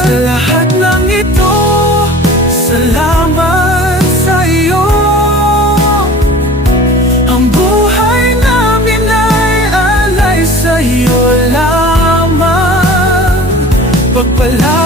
Sa lahat ng ito, salamat sa iyo. Ang buhay namin ay alay sa iyo lamang. Pagpalain